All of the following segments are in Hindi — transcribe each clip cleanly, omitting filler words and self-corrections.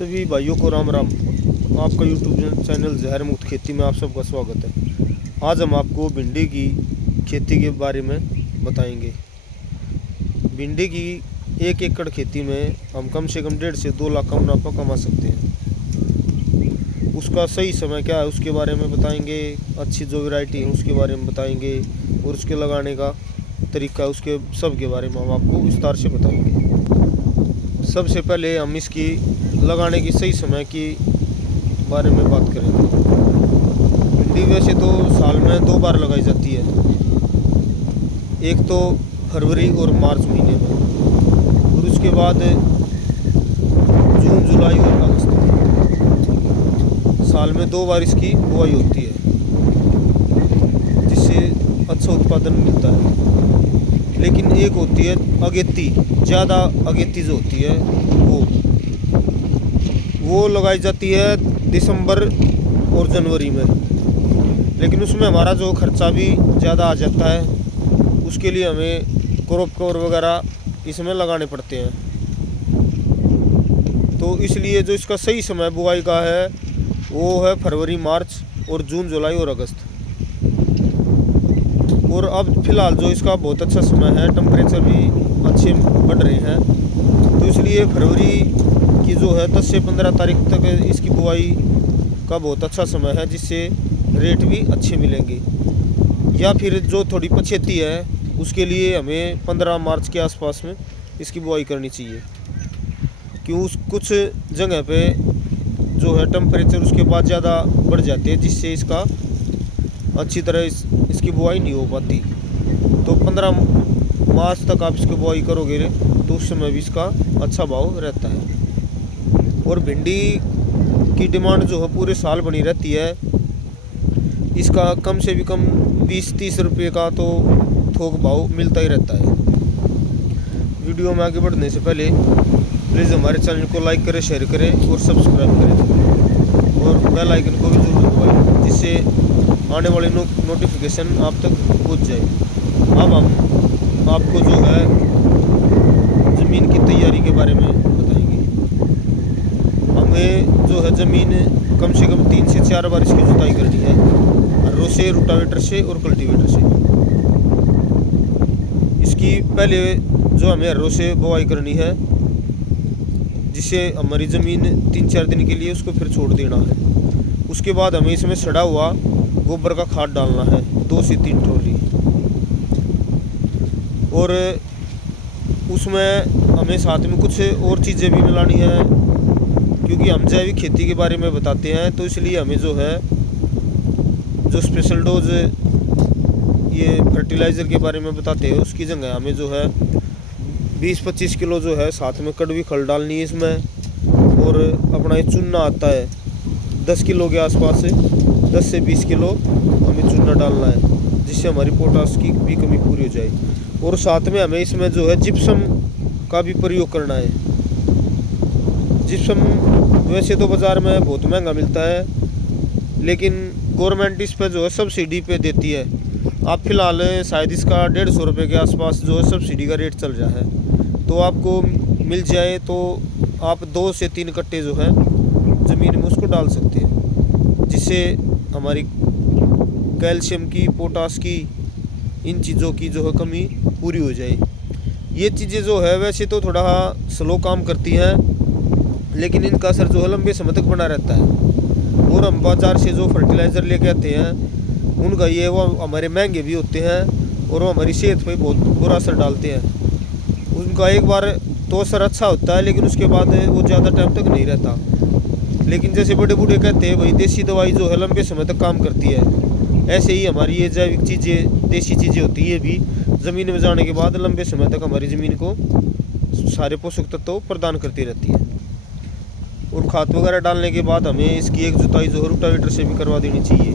सभी भाइयों को राम राम। आपका यूट्यूब चैनल जहर मुक्त खेती में आप सबका स्वागत है। आज हम आपको भिंडी की खेती के बारे में बताएंगे। भिंडी की 1 एकड़ खेती में हम कम से कम 1.5 से 2 लाख का मुनाफा कमा सकते हैं। उसका सही समय क्या है उसके बारे में बताएंगे, अच्छी जो वैरायटी है उसके बारे में बताएंगे और उसके लगाने का तरीका उसके सब के बारे में हम आपको विस्तार से बताएंगे। सबसे पहले हम इसकी लगाने की सही समय की बारे में बात करेंगे। भिंडी वैसे तो साल में 2 बार लगाई जाती है, एक तो फरवरी और मार्च महीने में और उसके बाद जून जुलाई और अगस्त में। साल में 2 बार इसकी बुआई होती है जिससे अच्छा उत्पादन मिलता है। लेकिन एक होती है अगेती, ज़्यादा अगेती जो होती है वो लगाई जाती है दिसंबर और जनवरी में। लेकिन उसमें हमारा जो खर्चा भी ज़्यादा आ जाता है, उसके लिए हमें क्रॉप कवर वगैरह इसमें लगाने पड़ते हैं। तो इसलिए जो इसका सही समय बुआई का है वो है फरवरी मार्च और जून जुलाई और अगस्त। और अब फ़िलहाल जो इसका बहुत अच्छा समय है, टेम्परेचर भी अच्छे बढ़ रहे हैं, तो इसलिए फरवरी की जो है 10 से 15 तारीख तक इसकी बुआई का बहुत अच्छा समय है, जिससे रेट भी अच्छे मिलेंगे। या फिर जो थोड़ी पछेती है उसके लिए हमें 15 मार्च के आसपास में इसकी बुआई करनी चाहिए, क्यों कुछ जगह पे जो है टेम्परेचर उसके बाद ज़्यादा बढ़ जाते हैं, जिससे इसका अच्छी तरह इसकी बुआई नहीं हो पाती। तो 15 मार्च तक आप इसकी बुआई करोगे तो उस समय भी इसका अच्छा भाव रहता है। और भिंडी की डिमांड जो है पूरे साल बनी रहती है। इसका कम से भी कम 20-30 रुपये का तो थोक भाव मिलता ही रहता है। वीडियो में आगे बढ़ने से पहले प्लीज़ हमारे चैनल को लाइक करें, शेयर करें और सब्सक्राइब करें और बेल आइकन को भी जरूर दबाएं, जिससे आने वाली नोटिफिकेशन आप तक पहुंच जाए। अब हम आपको जो है ज़मीन की तैयारी के बारे में बताएंगे। हमें जो है ज़मीन कम से कम 3 से 4 बार इसकी जुताई करनी है, हर्रों से, रोटावेटर से और कल्टीवेटर से। इसकी पहले जो हमें हर्रों से बुआई करनी है, जिससे हमारी ज़मीन 3-4 दिन के लिए उसको फिर छोड़ देना है। उसके बाद हमें इसमें सड़ा हुआ गोबर का खाद डालना है 2 से 3 ट्रॉली। और उसमें हमें साथ में कुछ और चीज़ें भी मिलानी है, क्योंकि हम जैविक खेती के बारे में बताते हैं, तो इसलिए हमें जो है जो स्पेशल डोज ये फर्टिलाइज़र के बारे में बताते हैं, उसकी जगह हमें जो है 20-25 किलो जो है साथ में कड़वी खल डालनी है इसमें। और अपना ये चूना आता है 10 किलो के आसपास, 10 से 20 किलो हमें चूना डालना है, जिससे हमारी पोटास की भी कमी पूरी हो जाए। और साथ में हमें इसमें जो है जिप्सम का भी प्रयोग करना है। जिप्सम वैसे तो बाज़ार में बहुत महंगा मिलता है, लेकिन गवर्नमेंट इस पर जो है सब्सिडी पे देती है। आप फिलहाल शायद इसका 150 रुपये के आसपास जो है सब्सिडी का रेट चल रहा है, तो आपको मिल जाए तो आप 2 से 3 कट्टे जो है ज़मीन में उसको डाल सकते हैं, जिससे हमारी कैल्शियम की, पोटास की, इन चीज़ों की जो है कमी पूरी हो जाए। ये चीज़ें जो है वैसे तो थोड़ा स्लो काम करती हैं, लेकिन इनका असर जो है लंबे समय तक बना रहता है। और हम बाज़ार से जो फर्टिलाइज़र लेके आते हैं उनका ये वो हमारे महंगे भी होते हैं और वो हमारी सेहत पे बहुत बुरा असर डालते हैं। उनका एक बार तो असर अच्छा होता है, लेकिन उसके बाद वो ज़्यादा टाइम तक नहीं रहता। लेकिन जैसे बड़े बूढ़े कहते हैं भाई देसी दवाई जो है लंबे समय तक काम करती है, ऐसे ही हमारी ये जैविक चीज़ें, देसी चीज़ें होती है, भी ज़मीन में जाने के बाद लंबे समय तक हमारी ज़मीन को सारे पोषक तत्व प्रदान करती रहती है। और खाद वगैरह डालने के बाद हमें इसकी एक जुताई जो है रोटावेटर से भी करवा देनी चाहिए,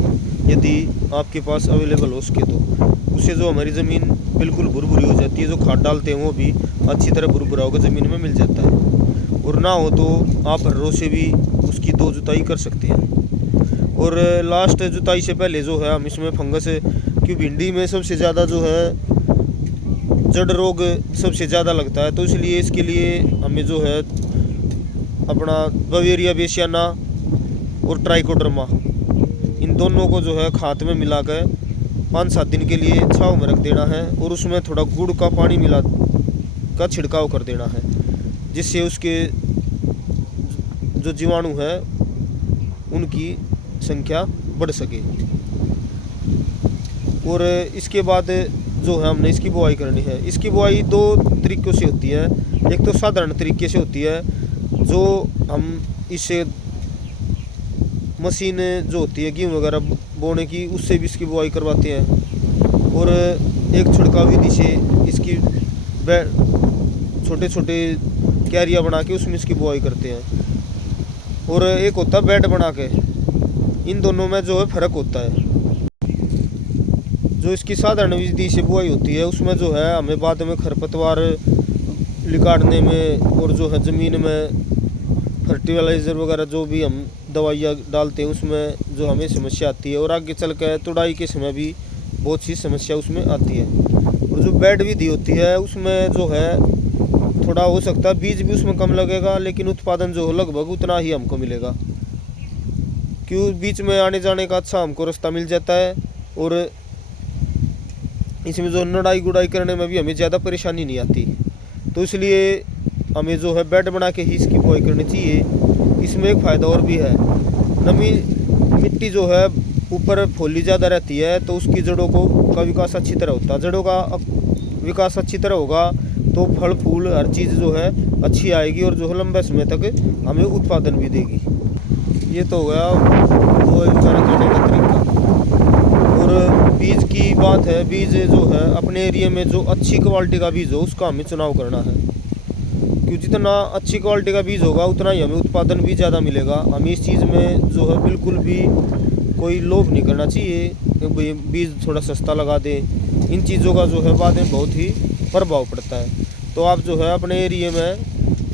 यदि आपके पास अवेलेबल हो सके तो। उससे जो हमारी ज़मीन बिल्कुल भुरभुरी हो जाती है, जो खाद डालते हैं वो भी अच्छी तरह भुरभुरा होकर ज़मीन में मिल जाता है। और ना हो तो आप हर्रों से भी उसकी 2 जुताई कर सकते हैं। और लास्ट जुताई से पहले जो है हम इसमें फंगस, क्योंकि भिंडी में सबसे ज़्यादा जो है जड़ रोग सबसे ज़्यादा लगता है, तो इसलिए इसके लिए हमें जो है अपना बवेरिया बेसियाना और ट्राइकोडर्मा, इन दोनों को जो है खाद में मिलाकर 5-7 दिन के लिए छांव में रख देना है और उसमें थोड़ा गुड़ का पानी मिला का छिड़काव कर देना है, जिससे उसके जो जीवाणु है उनकी संख्या बढ़ सके। और इसके बाद जो है हमने इसकी बुआई करनी है। इसकी बुआई 2 तरीक़ों से होती है। एक तो साधारण तरीके से होती है, जो हम इससे मशीन जो होती है गेहूँ वगैरह बोने की, उससे भी इसकी बुआई करवाते हैं। और एक छिड़काव विधि से इसकी छोटे छोटे क्यारियाँ बना के उसमें इसकी बुआई करते हैं। और एक होता है बेड बना के। इन दोनों में जो है फ़र्क होता है। जो इसकी साधारण विधि से बुआई होती है उसमें जो है हमें बाद में खरपतवार निकालने में और जो है ज़मीन में फर्टिलाइज़र वगैरह जो भी हम दवाइयाँ डालते हैं उसमें जो हमें समस्या आती है। और आगे चल कर तुड़ाई के समय भी बहुत सी समस्या उसमें आती है। और जो बेड विधि होती है उसमें जो है थोड़ा हो सकता है बीज भी उसमें कम लगेगा, लेकिन उत्पादन जो लगभग उतना ही हमको मिलेगा, क्यों बीच में आने जाने का अच्छा हमको रास्ता मिल जाता है। और इसमें जो नड़ाई गुड़ाई करने में भी हमें ज़्यादा परेशानी नहीं आती। तो इसलिए हमें जो है बेड बना के ही इसकी बुआई करनी चाहिए। इसमें एक फ़ायदा और भी है, नमी मिट्टी जो है ऊपर फौली ज़्यादा रहती है तो उसकी जड़ों का विकास अच्छी तरह होता है। जड़ों का विकास अच्छी तरह होगा तो फल फूल हर चीज़ जो है अच्छी आएगी और जो है लंबे समय तक हमें उत्पादन भी देगी। ये तो हो गया बुआई वगैरह करने का तरीका। और बीज की बात है, बीज जो है अपने एरिया में जो अच्छी क्वालिटी का बीज हो उसका हमें चुनाव करना है, क्योंकि जितना अच्छी क्वालिटी का बीज होगा उतना ही हमें उत्पादन भी ज़्यादा मिलेगा। हमें इस चीज़ में जो है बिल्कुल भी कोई लोभ नहीं करना चाहिए कि बीज थोड़ा सस्ता लगा दें। इन चीज़ों का जो है बाद में बहुत ही प्रभाव पड़ता है। तो आप जो है अपने एरिया में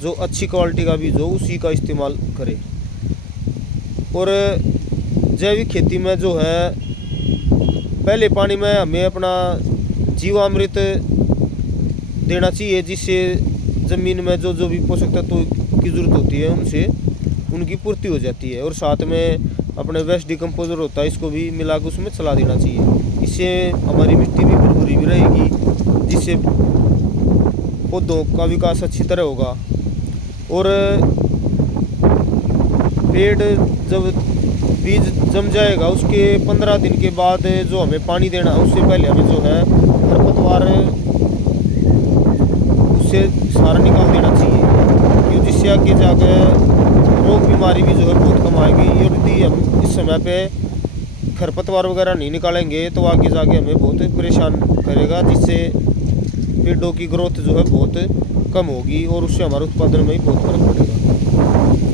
जो अच्छी क्वालिटी का बीज हो उसी का इस्तेमाल करें। और जैविक खेती में जो है पहले पानी में हमें अपना जीवामृत देना चाहिए, जिससे ज़मीन में जो भी पोषक तत्वों की ज़रूरत होती है उनसे उनकी पूर्ति हो जाती है। और साथ में अपने वेस्ट डिकम्पोजर होता है, इसको भी मिला के उसमें चला देना चाहिए। इससे हमारी मिट्टी भी भरपूरी भी रहेगी, जिससे पौधों का विकास अच्छी तरह होगा। और पेड़ जब बीज जम जाएगा उसके 15 दिन के बाद जो हमें पानी देना है उससे पहले हमें जो है खरपतवार उससे सारा निकाल देना चाहिए, क्योंकि जिससे आगे जाकर रोग बीमारी भी जो है बहुत कम आएगी। और यदि हम इस समय पे खरपतवार वगैरह नहीं निकालेंगे तो आगे जाके हमें बहुत परेशान करेगा, जिससे पेड़ों की ग्रोथ जो है बहुत कम होगी और उससे हमारे उत्पादन में भी बहुत फर्क पड़ेगा।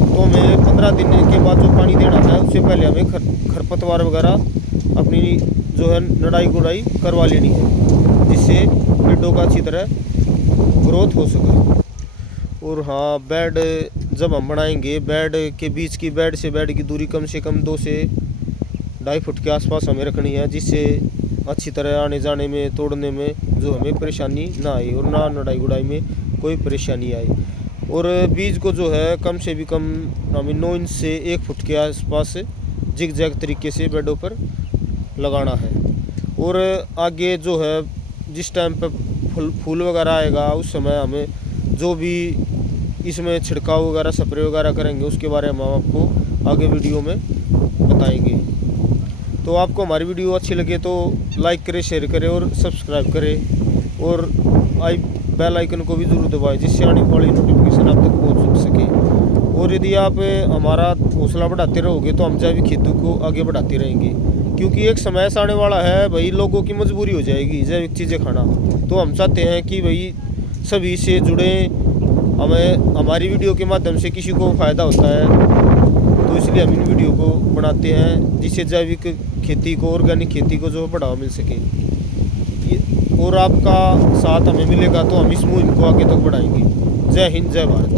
तो हमें 15 दिन के बाद जो पानी देना है उससे पहले हमें खरपतवार वगैरह अपनी जो है नड़ाई गुड़ाई करवा लेनी है, जिससे पेड़ों का अच्छी तरह ग्रोथ हो सके। और हाँ, बेड जब हम बनाएंगे, बेड के बीच की बेड से बेड की दूरी कम से कम 2 से 2.5 फुट के आसपास हमें रखनी है, जिससे अच्छी तरह आने जाने में तोड़ने में जो हमें परेशानी ना आए और ना नड़ाई गुड़ाई में कोई परेशानी आए। और बीज को जो है कम से भी कम हमें 9 इंच से 1 फुट के आसपास जिग जैग तरीके से बेडों पर लगाना है। और आगे जो है जिस टाइम पर फूल वगैरह आएगा उस समय हमें जो भी इसमें छिड़काव वगैरह स्प्रे वगैरह करेंगे उसके बारे में हम आपको आगे वीडियो में बताएंगे। तो आपको हमारी वीडियो अच्छी लगे तो लाइक करें, शेयर करें और सब्सक्राइब करें। और बेल आइकन को भी ज़रूर दबाएं, जिससे आने वाली नोटिफिकेशन आप तक पहुंच सके। और यदि आप हमारा हौसला बढ़ाते रहोगे तो हम जैविक खेती को आगे बढ़ाते रहेंगे, क्योंकि एक समय ऐसा आने वाला है भाई लोगों की मजबूरी हो जाएगी जैविक चीज़ें खाना। तो हम चाहते हैं कि भाई सभी से जुड़े, हमें हमारी वीडियो के माध्यम से किसी को फ़ायदा होता है, तो इसलिए हम इन वीडियो को बनाते हैं जिससे जैविक खेती को, ऑर्गेनिक खेती को जो बढ़ावा मिल सके। और आपका साथ हमें मिलेगा तो हम इस मुहिम को आगे तक बढ़ाएंगे। जय हिंद, जय भारत।